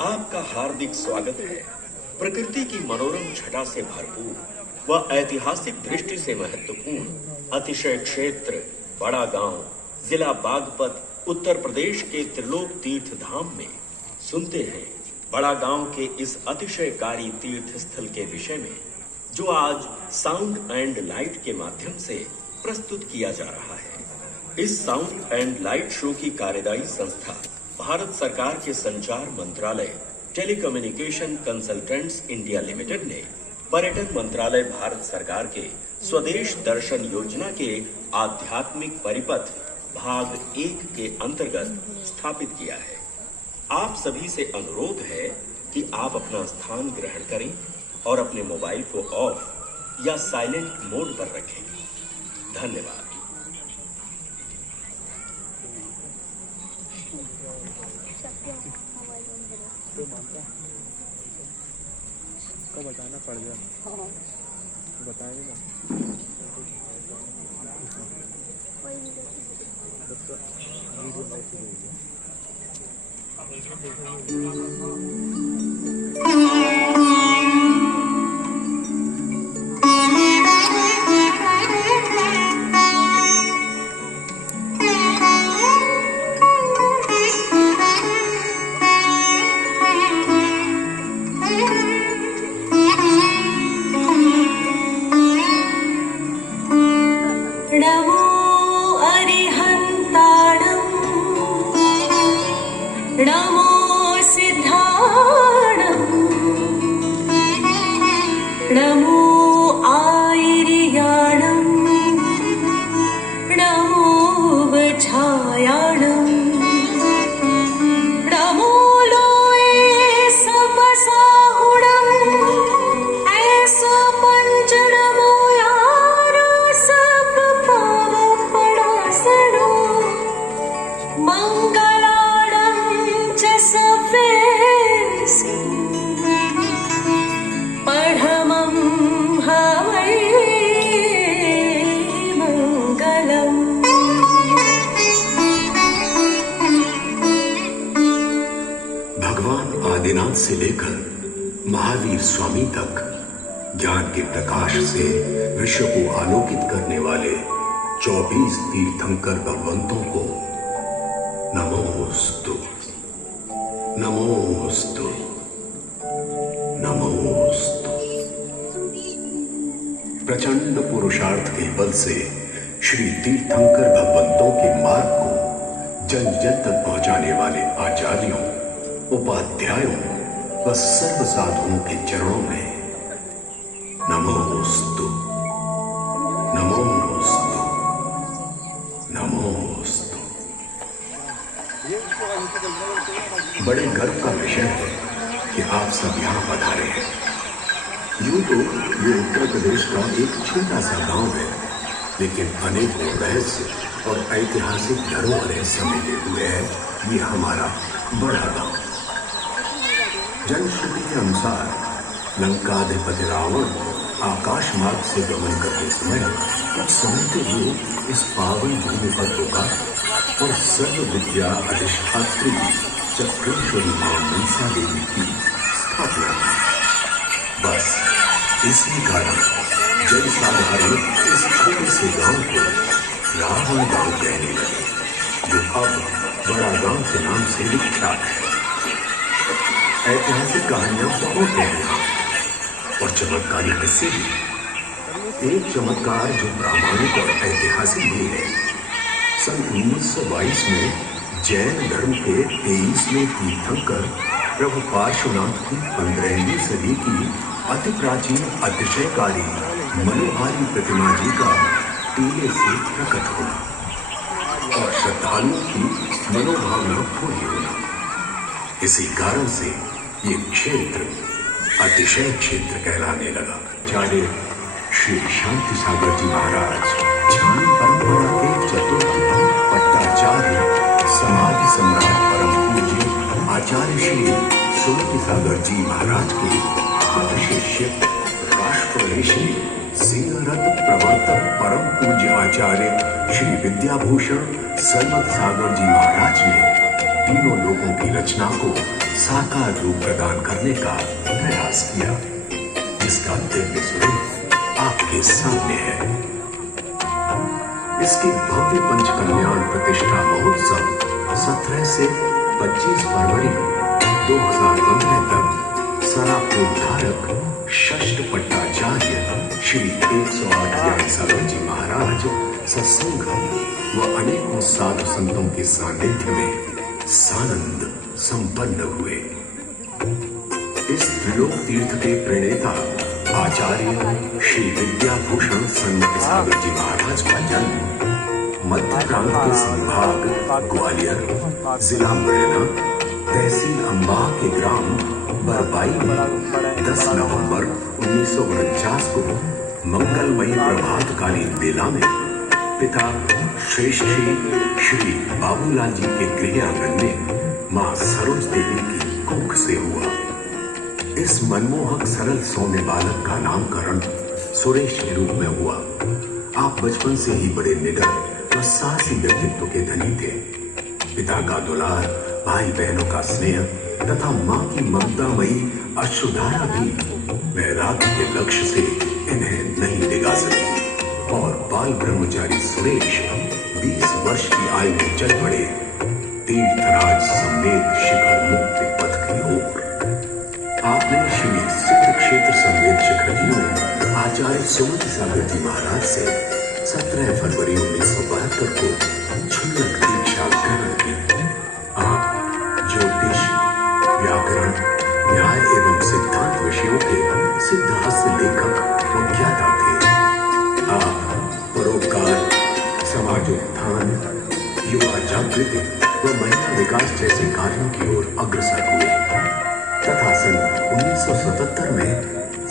आपका हार्दिक स्वागत है। प्रकृति की मनोरम छटा से भरपूर व ऐतिहासिक दृष्टि से महत्वपूर्ण अतिशय क्षेत्र बड़ा गांव, जिला बागपत, उत्तर प्रदेश के त्रिलोक तीर्थ धाम में सुनते हैं बड़ा गांव के इस अतिशयकारी तीर्थ स्थल के विषय में, जो आज साउंड एंड लाइट के माध्यम से प्रस्तुत किया जा रहा है। इस साउंड एंड लाइट शो की कार्यदायी संस्था भारत सरकार के संचार मंत्रालय टेलीकम्युनिकेशन कंसल्टेंट्स इंडिया लिमिटेड ने पर्यटन मंत्रालय भारत सरकार के स्वदेश दर्शन योजना के आध्यात्मिक परिपथ भाग 1 के अंतर्गत स्थापित किया है। आप सभी से अनुरोध है कि आप अपना स्थान ग्रहण करें और अपने मोबाइल को ऑफ या साइलेंट मोड पर रखें। धन्यवाद। को बताना पड़ गया। बताएगा नमो सिद्धाणं नमो आयर्याणं नमो वज्रायाणं नमो लोये सपसाहुणं ऐसा पंच नमो यार सब पाव पड़ासनो मंगल पढ़मं हवै मंगलम्। भगवान आदिनाथ से लेकर महावीर स्वामी तक ज्ञान के प्रकाश से विश्व को आलोकित करने वाले 24 तीर्थंकर भगवंतों को नमोस्तु नमोस्तु नमोस्तु। प्रचंड पुरुषार्थ के बल से श्री तीर्थंकर भगवंतों के मार्ग को जन जन तक पहुंचाने वाले आचार्यों, उपाध्यायों व सर्व साधुओं के चरणों में नमोस्तु नमोस्तु नमोस्तु। बड़े गर्व का विषय है कि आप सब यहाँ पधारे हैं। यूं तो ये उत्तर प्रदेश का एक छोटा सा गांव है, लेकिन अनेकों रहस्य और ऐतिहासिक धरोहरें समेटे हुए है ये हमारा बड़ा गांव। जनश्रुति के अनुसार लंकाधिपति रावण आकाश मार्ग से गमन करते समय कुछ समय के लिए इस पावन भूमि पर रुका और सर्व विद्या अधिष्ठात्री चक्रेश्वरी मां मनसा देवी की स्थापना की। बस इसी कारण जन साधारण इस छोटे से गांव को रावण गांव कहने लगे, जो अब बड़ा गांव के नाम से विख्यात है। ऐतिहासिक कहानियां बहुत है यहाँ और चमत्कारी किस्से भी। एक चमत्कार जो प्रामाणिक और ऐतिहासिक भी है। सन 1922 में जैन धर्म के 23वें तीर्थंकर प्रभु पार्श्वनाथ की 15वीं सदी की अति प्राचीन अतिशयकारी मनोहारी प्रतिमा जी का टीले से प्रकट होना और श्रद्धालुओं की मनोभावना पूरी होना। इसी कारण से ये क्षेत्र अतिशय क्षेत्र कहलाने लगा। आचार्य श्री शांति सागर जी महाराज ज्ञान परंपरा के चतुर्थ पट्टाचार्य समाधि सम्राट परम पूज्य आचार्य श्री शांति सागर जी महाराज के आदि शिष्य राष्ट्रवेशी सिंहरत्न प्रवर्तक परम पूज्य आचार्य श्री विद्याभूषण सरमत सागर जी महाराज ने तीनों लोगों की रचना को साकार रूप प्रदान करने का प्रयास किया, जिसका दिव्य स्वरूप आपके सामने है। इसकी भव्य पंचकल्याण प्रतिष्ठा महोत्सव 17 से 25 फरवरी 2015 तक सरापुरधारक षष्ठ पट्टाचार्य श्री 108 ज्ञान सागर जी महाराज सत्संग व अनेकों साधु संतों के सानिध्य में सानंद संपन्न हुए। इस त्रिलोक तीर्थ के प्रणेता आचार्य श्री विद्याभूषण सन्मति सागर जी महाराज का जन्म मध्य प्रांत के संभाग ग्वालियर, जिला मुरैना, तहसील अम्बाह के ग्राम बरबाई में 10 नवंबर 1949 को मंगलमयी प्रभातकालीन बेला में पिता श्रेष्ठ श्री बाबूलाल जी के गृह आंगन में मां सरोज देवी की कुख से हुआ। इस मनमोहक सरल सौम्य बालक का नामकरण सुरेश के रूप में हुआ। आप बचपन से ही बड़े निडर व साहसी व्यक्तित्व के धनी थे। पिता का दुलार, भाई बहनों का स्नेह तथा मां की ममतामयी अश्रुधारा भी वैराग्य के लक्ष्य से इन्हें नहीं डिगा सकी और बाल ब्रह्मचारी सुरेश 20 वर्ष की आयु में चल पड़े तीर्थराज समेत शिखर मुक्ति पथ की ओर। आपने श्री सिद्ध क्षेत्र समेत शिखर जी में आचार्य सुमति सागर जी महाराज से 17 फरवरी 1972 को क्षुल्लक दीक्षा ग्रहण की। आप ज्योतिष, व्याकरण, न्याय एवं सिद्धांत विषयों के सिद्धहस्त लेखक व ज्ञाता थे। आप परोपकार, समाजोत्थान, युवा जागृति व महिला विकास जैसे कार्यों की ओर अग्रसर हुए तथा सन 1977 में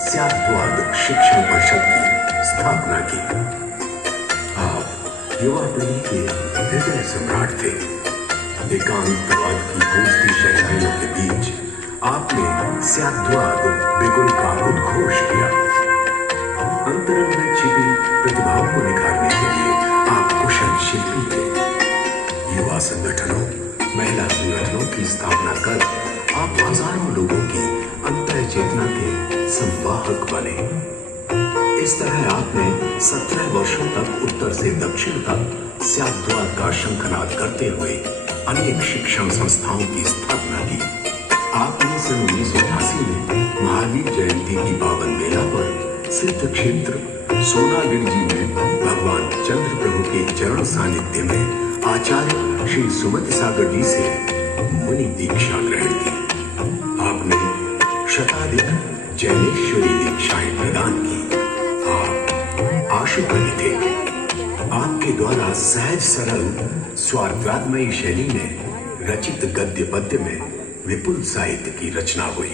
स्याद्वाद शिक्षण परिषद की स्थापना की। आप युवा पीढ़ी के हृदय सम्राट थे। एकांतवाद की गूंजती शहनाइयों के बीच आपने स्याद्वाद बिगुल का उद्घोष किया। अंतरंग में छिपी प्रतिभाओं को निखारने के लिए आप कुशल शिल्पी थे। युवा संगठनों, महिला संगठनों की स्थापना कर आप हजारों लोगों की अंतर चेतना के संवाहक बने। इस तरह आपने 17 वर्षों तक उत्तर से दक्षिण तक स्याद्वाद का शंखनाद करते हुए अनेक शिक्षण संस्थाओं की स्थापना की। आपने सन 1988 में महावीर जयंती की पावन बेला पर सिद्ध क्षेत्र सोनागिर जी में भगवान चंद्र प्रभु के चरण सानिध्य में आचार्य श्री सुमति सागर जी से मुनि दीक्षा ग्रहण की। आपने शताधिक जैनेश्वरी दीक्षाएं प्रदान की। आप आशु कवि थे। आपके द्वारा सहज सरल स्वार्थात्मयी शैली में रचित गद्य पद्य में विपुल साहित्य की रचना हुई।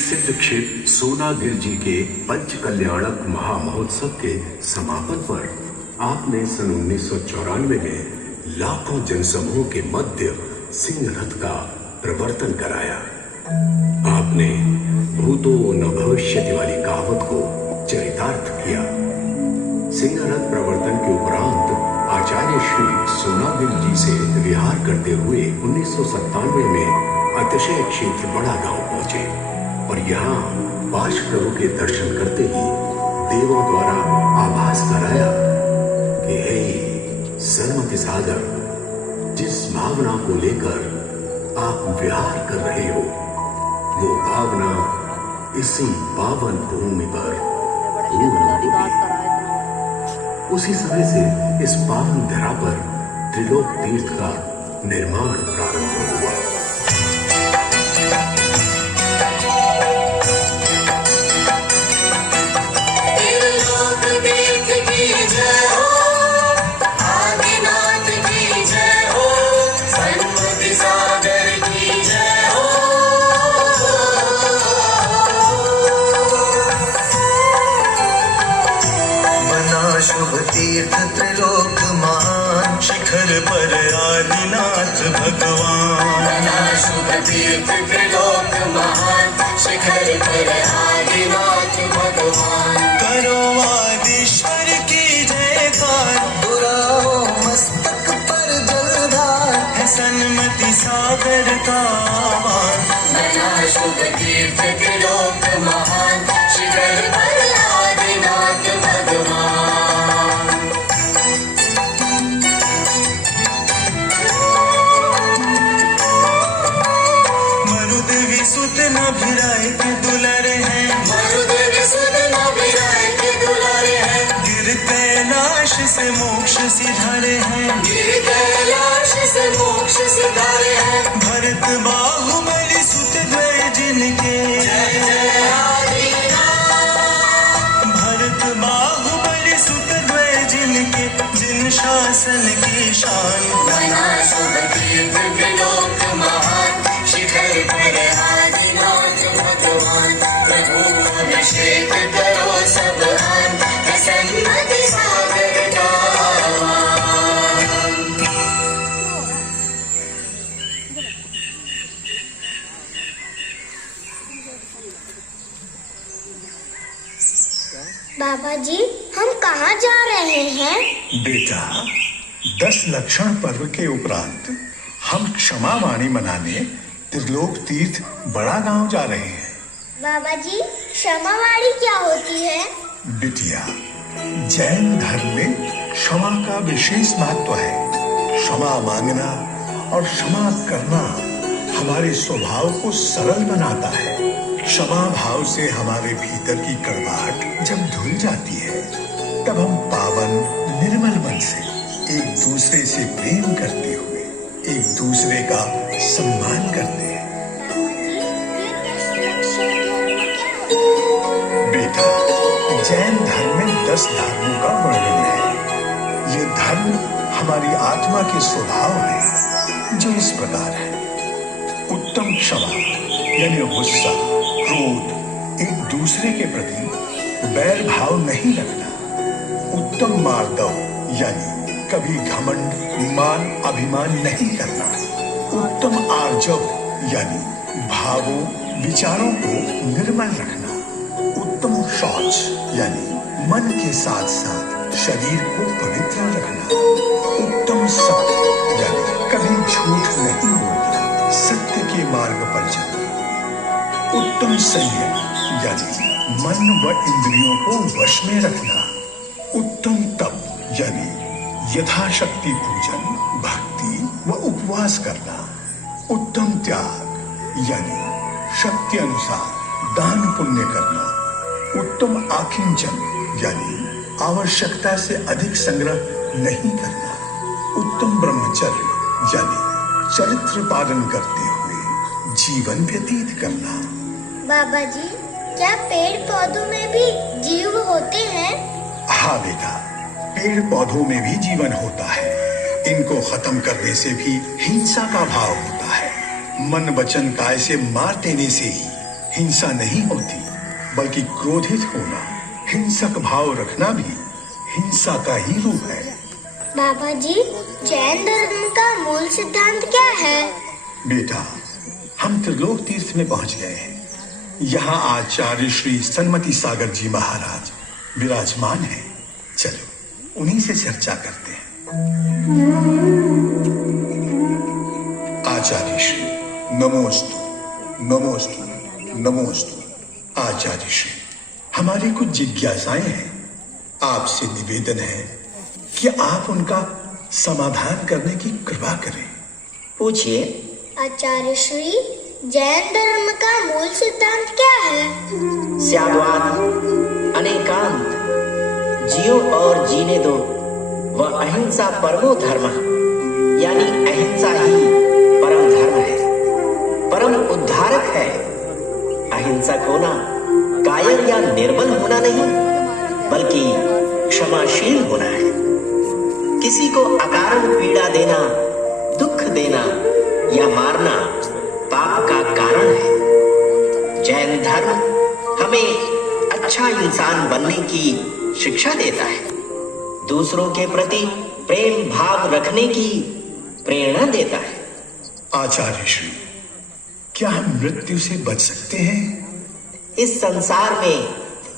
सिद्ध क्षेत्र सोनागिर जी के पंच कल्याणक महामहोत्सव के समापन पर आपने सन 1994 में लाखों जनसमूह के मध्य सिंह रथ का प्रवर्तन कराया। आपने भूतो न भविष्यति वाली कहावत को चरितार्थ किया। सिंहरथ प्रवर्तन के उपरांत आचार्य श्री सोनागिल जी से विहार करते हुए 1997 में अतिशय क्षेत्र बड़ा गांव पहुंचे और यहाँ 5 प्रभु के दर्शन करते ही देवों द्वारा आभास कराया कि हे सरमति सागर, जिस भावना को लेकर आप विहार कर रहे हो वो भावना इसी पावन भूमि पर पूर्ण होगी। उसी समय से इस पावन धरा पर त्रिलोक तीर्थ का निर्माण प्रारंभ हुआ। त्रिलोक तीर्थ की जय हो, आदिनाथ की जय हो, सन्मति सागर की जय हो। शुभ तीर्थ त्रिलोक महान, शिखर पर आदिनाथ भगवान। शुभ तीर्थ त्रिलोक महान, शिखर पर आदिनाथ भगवान। करो आदिश्वर की जयकार, बुराओ मस्तक पर जलधार, है सन्मति सागर का आह्वान। बना शुभ तीर्थ त्रिलोक महान, शिखर पर आदिनाथ भगवान। सुत नभिराय के दुलारे हैं, मरुदेवी सुत नभिराय के दुलारे हैं। गिर कैलाश से मोक्ष सिधारे हैं, गिर कैलाश से मोक्ष सिधारे हैं। भरत बाहुबली सुत द्वय जिनके, जय जय आदिनाथ। भरत बाहुबली सुत द्वय जिनके, जिन शासन की शान। बना शुभ तीर्थ त्रिलोक महान, शिखर पर आदिनाथ भगवान। प्रभु अभिषेक करो सब आन, सन्मति सागर का आह्वान। बाबा जी, हम कहाँ जा रहे हैं? बेटा, 10 लक्षण पर्व के उपरांत हम क्षमा वाणी मनाने त्रिलोक तीर्थ बड़ा गांव जा रहे हैं। बाबा जी, क्षमावाणी क्या होती है? बिटिया, जैन धर्म में क्षमा का विशेष महत्व है। क्षमा मांगना और क्षमा करना हमारे स्वभाव को सरल बनाता है। क्षमा भाव से हमारे भीतर की कड़वाहट जब धुल जाती है, तब हम पावन निर्मल मन से एक दूसरे से प्रेम करते हुए एक दूसरे का सम्मान करते हैं। बेटा, जैन धर्म में 10 धर्मों का वर्णन है। ये धर्म हमारी आत्मा के स्वभाव है जो इस प्रकार है। उत्तम क्षमा यानी गुस्सा, क्रोध, एक दूसरे के प्रति बैर भाव नहीं रखना। उत्तम मार्दव यानी कभी घमंड, मान, अभिमान नहीं करना। उत्तम आर्जव यानी भावों, विचारों को निर्मल रखना। उत्तम शौच यानी मन के साथ साथ शरीर को पवित्र रखना। उत्तम सत्य यानी कभी झूठ नहीं बोलना, सत्य के मार्ग पर चलना। उत्तम संयम यानी मन व इंद्रियों को वश में रखना। उत्तम तप यानी यथाशक्ति पूजन, भक्ति व उपवास करना। उत्तम त्याग यानी शक्ति अनुसार दान पुण्य करना। उत्तम आकिंचन यानी आवश्यकता से अधिक संग्रह नहीं करना। उत्तम ब्रह्मचर्य यानी चरित्र पालन करते हुए जीवन व्यतीत करना। बाबा जी, क्या पेड़ पौधों में भी जीव होते हैं? हाँ बेटा, पेड़ पौधों में भी जीवन होता है। इनको खत्म करने से भी हिंसा का भाव होता है। मन वचन काय से मार देने से ही हिंसा नहीं होती, बल्कि क्रोधित होना, हिंसक भाव रखना भी हिंसा का ही रूप है। बाबा जी, जैन धर्म का मूल सिद्धांत क्या है? बेटा, हम त्रिलोक तीर्थ में पहुंच गए हैं। यहाँ आचार्य श्री सन्मति सागर जी महाराज विराजमान हैं। चलो। उन्हीं से चर्चा करते हैं। आचार्य श्री नमोस्तु नमोस्तु नमोस्तु। आचार्य श्री, हमारी कुछ जिज्ञासाएं हैं। आपसे निवेदन है कि आप उनका समाधान करने की कृपा करें। पूछिए। आचार्य श्री, जैन धर्म का मूल सिद्धांत क्या है? स्याद्वाद, अनेकांत, जियो और जीने दो, व अहिंसा परमो धर्म, यानी अहिंसा ही परम धर्म है, परम उद्धारक है। अहिंसक होना कायर या निर्बल होना नहीं, बल्कि क्षमाशील होना है। किसी को अकारण पीड़ा देना, दुख देना या मारना पाप का कारण है। जैन धर्म हमें अच्छा इंसान बनने की शिक्षा देता है, दूसरों के प्रति प्रेम भाव रखने की प्रेरणा देता है। आचार्य श्री, क्या हम मृत्यु से बच सकते हैं? इस संसार में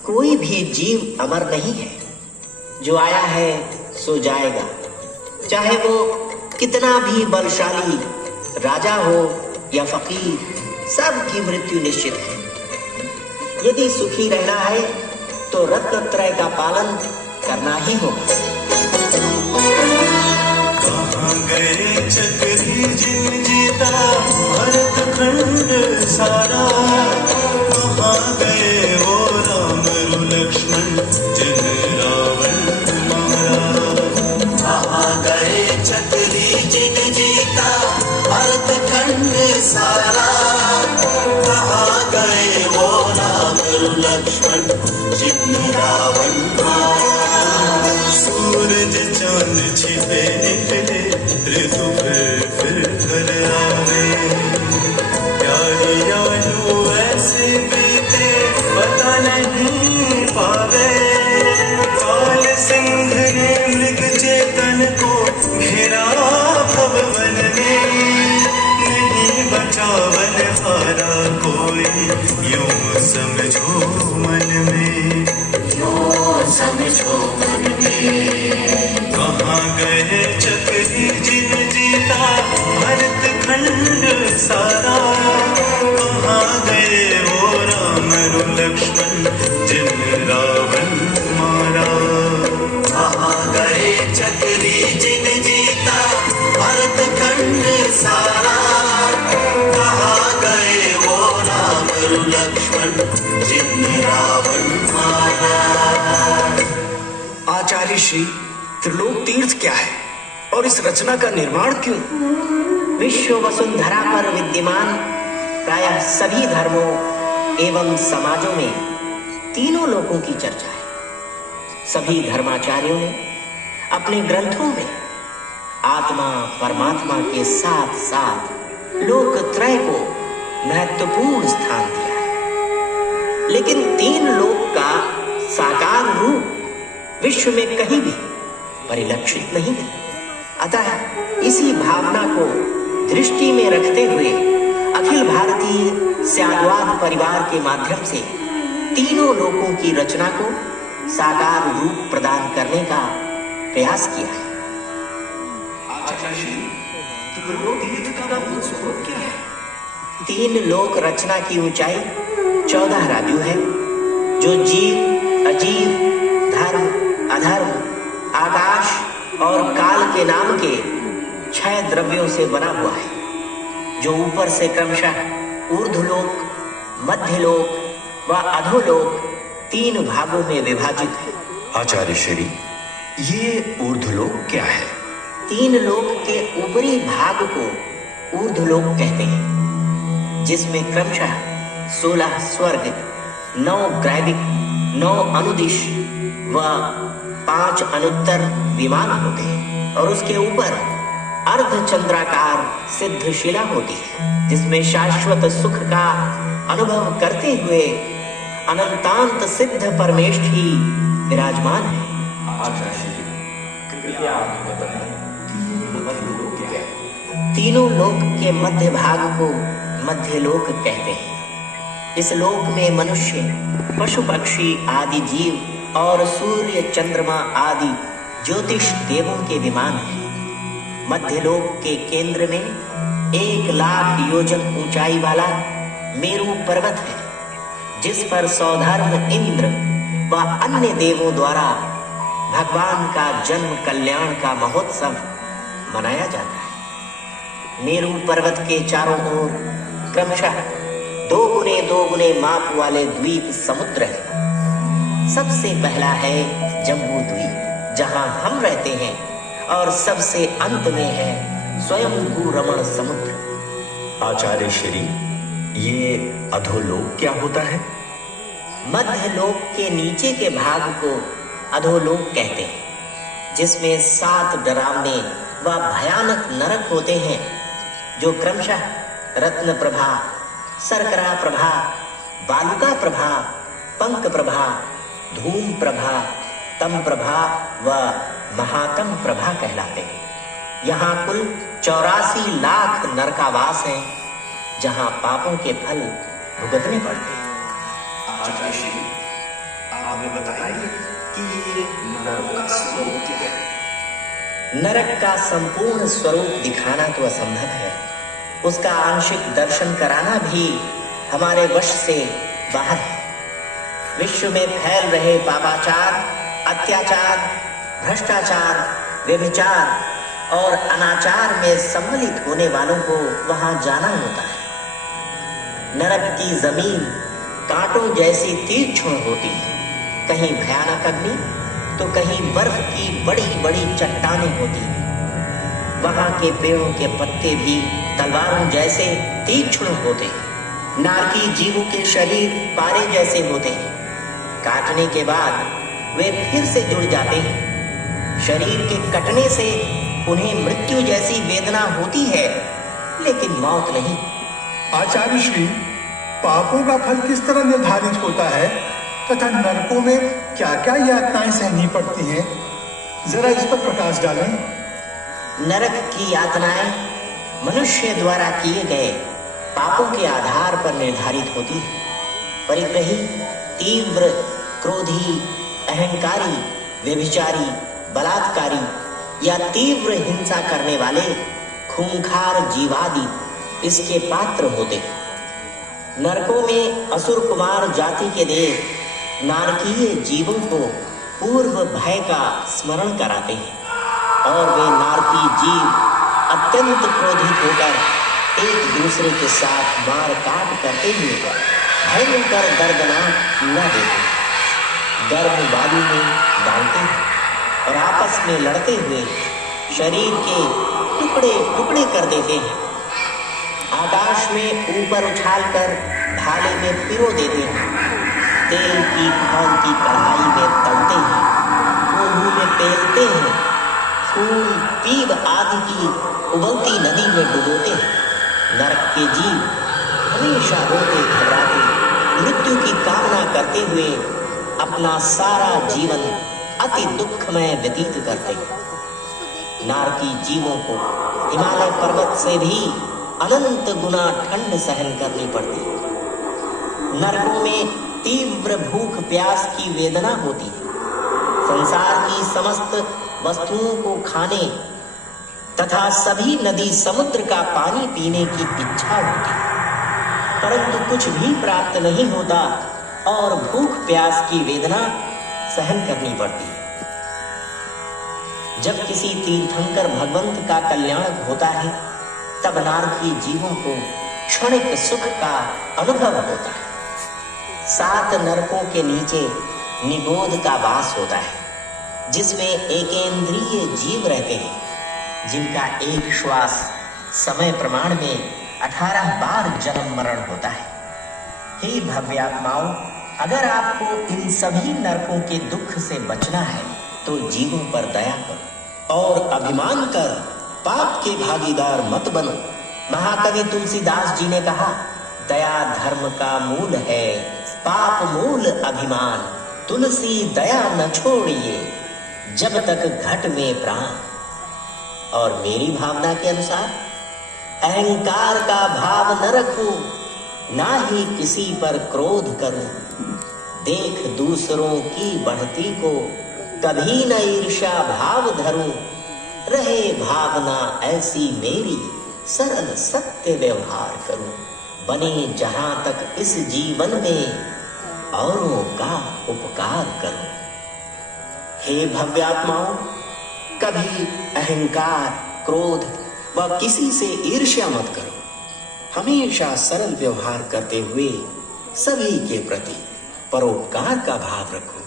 कोई भी जीव अमर नहीं है। जो आया है सो जाएगा, चाहे वो कितना भी बलशाली राजा हो या फकीर, सबकी मृत्यु निश्चित है। यदि सुखी रहना है तो रत्नत्रय का पालन करना ही होगा। कहाँ गए चक्री जिन जीता भरत खंड सारा, कहाँ गए वो राम लक्ष्मण जिन रावण मारा। कहाँ गए चक्री जिन जीता भरत खंड सारा, कहाँ गए वो राम लक्ष्मण जिन रावण मारा। सूरज चांद छिपे निकले, ऋतु फिर कर आवे, प्यारी आयु ऐसे बीते पता नहीं पावे। काल सिंह ने मृग चेतन को घेरा भवन में, नहीं बचा वन हारा कोई, यूं समझो मन में, यूं समझो मन में। कहाँ गए चक्री जिन जीता भरत खंड सारा, कहाँ गए वो राम लक्ष्मण जिन रावण मारा। कहाँ गए चक्री जिन जीता भरत खंड सारा, कहाँ गए वो राम लक्ष्मण जिन रावण मारा। आचार्य श्री, त्रिलोक तीर्थ क्या है और इस रचना का निर्माण क्यों? विश्व वसुंधरा पर विद्यमान प्रायः सभी धर्मों एवं समाजों में तीनों लोकों की चर्चा है। सभी धर्माचार्यों ने अपने ग्रंथों में आत्मा परमात्मा के साथ साथ लोकत्रय को महत्वपूर्ण स्थान दिया है। लेकिन तीन लोक का साकार रूप विश्व में कहीं भी परिलक्षित नहीं है। अतः इसी भावना को दृष्टि में रखते हुए अखिल भारतीय स्याद्वाद परिवार के माध्यम से तीनों लोकों की रचना को साकार रूप प्रदान करने का प्रयास किया है। तीन लोक रचना की ऊंचाई 14 राजू है, जो जीव, अजीव, धर्म, अधर्म, आकाश और काल के नाम के 6 द्रव्यों से बना हुआ है, जो ऊपर से क्रमशः ऊर्ध्वलोक, मध्यलोक व अधोलोक 3 भागों में विभाजित है। आचार्य श्री, ये ऊर्ध्वलोक क्या है? 3 लोक के ऊपरी भाग को ऊर्ध्वलोक कहते हैं, जिसमें क्रमशः 16 स्वर्ग, 9 ग्रैविक, 9 अनुदिश व 5 अनुत्तर विमान होते हैं, और उसके ऊपर अर्धचंद्राकार सिद्ध शिला होती है, जिसमें शाश्वत सुख का अनुभव करते हुए अनंतांत सिद्ध परमेष्ठ ही विराजमान है। तीनों लोक के मध्य भाग को मध्य लोक कहते हैं। इस लोक में मनुष्य, पशु पक्षी आदि जीव और सूर्य चंद्रमा आदि ज्योतिष देवों के विमान हैं। मध्यलोक के केंद्र में 1,00,000 योजन ऊंचाई वाला मेरू पर्वत है, जिस पर सौधर्म इंद्र व अन्य देवों द्वारा भगवान का जन्म कल्याण का महोत्सव मनाया जाता है। मेरू पर्वत के चारों ओर क्रमशः 2 गुने 2 गुने माप वाले द्वीप समुद्र है। सबसे पहला है जम्बू द्वीप, जहां हम रहते हैं, और सबसे अंत में है स्वयंभू रमण समुद्र। आचार्य श्री, ये अधोलोक क्या होता है? मध्यलोक के नीचे के भाग को अधोलोक कहते हैं, जिसमें 7 डरावने व भयानक नरक होते हैं, जो क्रमशः रत्न प्रभा, सरकरा प्रभा, बालुका प्रभा, पंक प्रभा, धूम प्रभा, तम प्रभा व महातम प्रभा कहलाते हैं। यहाँ कुल 84 लाख नरकावास हैं, जहाँ पापों के फल भुगतने पड़ते हैं। आचार्य श्री, आप हमें बताइए कि ये नरक का स्वरूप क्या है? नरक का संपूर्ण स्वरूप दिखाना तो असंभव है। उसका आंशिक दर्शन कराना भी हमारे वश से बाहर है। विश्व में फैल रहे पापाचार, अत्याचार, भ्रष्टाचार, व्यभिचार और अनाचार में सम्मिलित होने वालों को वहां जाना होता है। नरक की जमीन कांटों जैसी तीक्ष्ण होती है, कहीं भयानक अग्नि तो कहीं बर्फ की बड़ी बड़ी चट्टानें होती हैं। वहां के पेड़ों के पत्ते भी तलवारों जैसे तीक्ष्ण होते हैं। नारकी जीवों के शरीर पारे जैसे होते हैं। काटने के बाद वे फिर से जुड़ जाते हैं। शरीर के कटने से उन्हें मृत्यु जैसी वेदना होती है, लेकिन मौत नहीं। आचार्य श्री, पापों का फल किस तरह निर्धारित होता है तथा नरकों में क्या क्या यातनाएं सहनी पड़ती हैं, जरा इस पर प्रकाश डालें। नरक की यातनाएं मनुष्य द्वारा किए गए पापों के आधार पर निर्धारित होती है। परिग्रही, तीव्र क्रोधी, अहंकारी, व्यभिचारी, बलात्कारी या तीव्र हिंसा करने वाले खूंखार जीवादि इसके पात्र होते हैं। नरकों में असुर कुमार जाति के देव नारकीय जीवों को पूर्व भय का स्मरण कराते हैं और वे नारकी जीव अत्यंत क्रोधित होकर एक दूसरे के साथ मार काट करते हुए भयंकर दर्दनाक न देते, गर्भ वायु में डालते हैं और आपस में लड़ते हुए शरीर के टुकड़े टुकड़े कर देते हैं। आकाश में ऊपर उछालकर भाले में पिरो देते हैं। तेल की खौलती कढ़ाई में तलते हैं, कोल्हू में पेलते हैं, खून पीप आदि की उबलती नदी में डुबोते हैं। नरक के जीव हमेशा रोते घबराते मृत्यु की कामना करते हुए अपना सारा जीवन अति दुखमय व्यतीत करते हैं। नारकी जीवों को हिमालय पर्वत से भी अनंत गुना ठंड सहन करनी पड़ती है। नरकों में तीव्र भूख प्यास की वेदना होती है। संसार की समस्त वस्तुओं को खाने तथा सभी नदी समुद्र का पानी पीने की इच्छा होती है, परंतु कुछ भी प्राप्त नहीं होता और भूख प्यास की वेदना सहन करनी पड़ती है। जब किसी तीर्थंकर भगवंत का कल्याण होता है, तब नारकी जीवों को क्षणिक सुख का अनुभव होता है। 7 नरकों के नीचे निगोध का वास होता है, जिसमें एकेंद्रीय जीव रहते हैं, जिनका एक श्वास समय प्रमाण में 18 बार जन्म मरण होता है। हे भव्यात्माओं, अगर आपको इन सभी नरकों के दुख से बचना है तो जीवों पर दया करो और अभिमान कर पाप के भागीदार मत बनो। महाकवि तुलसीदास जी ने कहा, दया धर्म का मूल है, पाप मूल अभिमान, तुलसी दया न छोड़िए जब तक घट में प्राण। और मेरी भावना के अनुसार अहंकार का भाव न रखूं, ना ही किसी पर क्रोध करूं, देख दूसरों की बढ़ती को कभी न ईर्ष्या भाव धरूं, रहे भावना ऐसी मेरी, सरल सत्य व्यवहार करूं, बने जहां तक इस जीवन में औरों का उपकार करूं। हे भव्यात्माओं, कभी अहंकार, क्रोध व किसी से ईर्ष्या मत करो। हमेशा सरल व्यवहार करते हुए सभी के प्रति परोपकार का भाव रखो।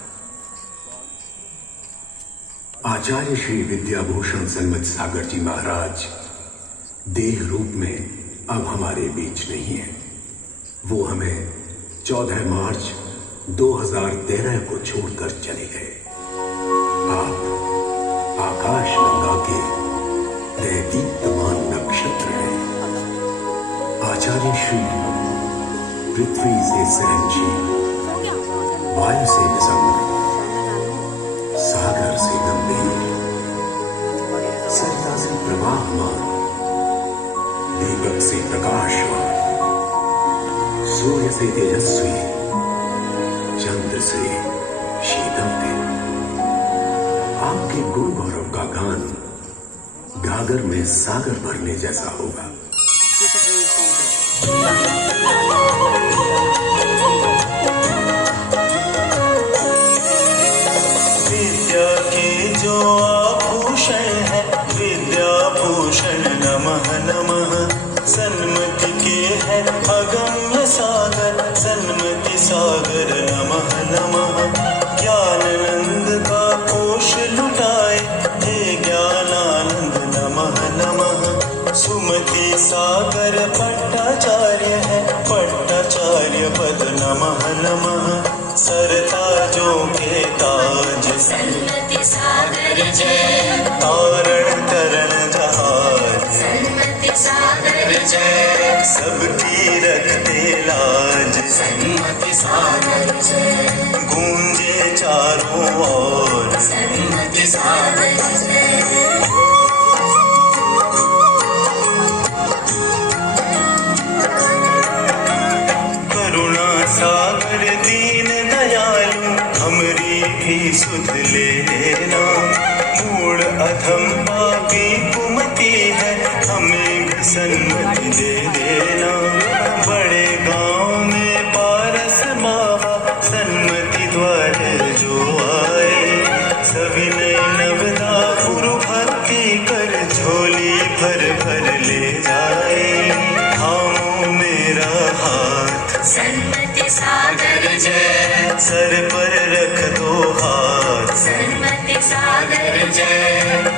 आचार्य श्री विद्याभूषण सन्मत सागर जी महाराज देह रूप में अब हमारे बीच नहीं है। वो हमें 14 मार्च 2013 को छोड़कर चले गए। आप आकाश गंगा के दैदीप्यमान नक्षत्र हैं। आचार्य श्री पृथ्वी से सहनशील, वायु से निसंग, सागर से गंभीर, सरिता से प्रवाहमान, दीपक से प्रकाशवान, सूर्य से तेजस्वी, चंद्र से शीतलते। आपके गुण गौरव का गान गागर में सागर भरने जैसा होगा। विद्या के जो आभूषण है, विद्याभूषण नमः नमः। सन्मति के है अगम्य सागर, सन्मति सागर नमः नमः। ज्ञानानंद का कोश लुटाए, हे ज्ञानानंद नमः नमः। सुमति सागर पट्टाचार्य है, पट्टाचार्य पद नमः नमः। सरताजों के ताज, सन्मति सागर जय, तारण तरण जहाज, सन्मति सागर जय, सबकी रखते लाज, सन्मति सागर जय, गूंजे चारों ओर, सन्मति सागर जय। करुणा सागर दीन दयालु, हमरी भी सुध ले लेना। मूढ़ अधम पापी कुमति है, हमें भी सन्मति दे देना। बड़े गांव में पारस बाबा, सन्मति द्वार जो आए, सविनय नवदा गुरु भक्ति कर, झोली भर भर ले जाए। थामो मेरा हाथ, सन्मति सागर जय, सर पर रख दो हाथ, सन्मति सागर जय,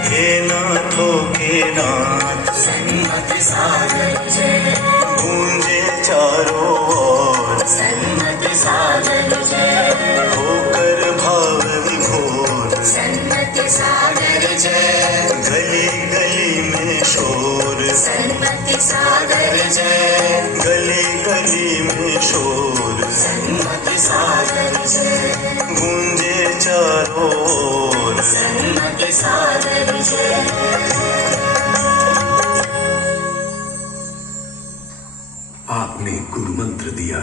हे नाथों के नाथ, सन्मति सागर जय, गूंजे चारों ओर, सन्मति सागर जय, होकर भाव विभोर, सन्मति सागर जय, गली गली में शोर, सन्मति सागर जय, गली गली में शोर, सन्मति सागर जय, गूंजे चारों ओर, सन्मति सागर जय। आपने गुरु मंत्र दिया,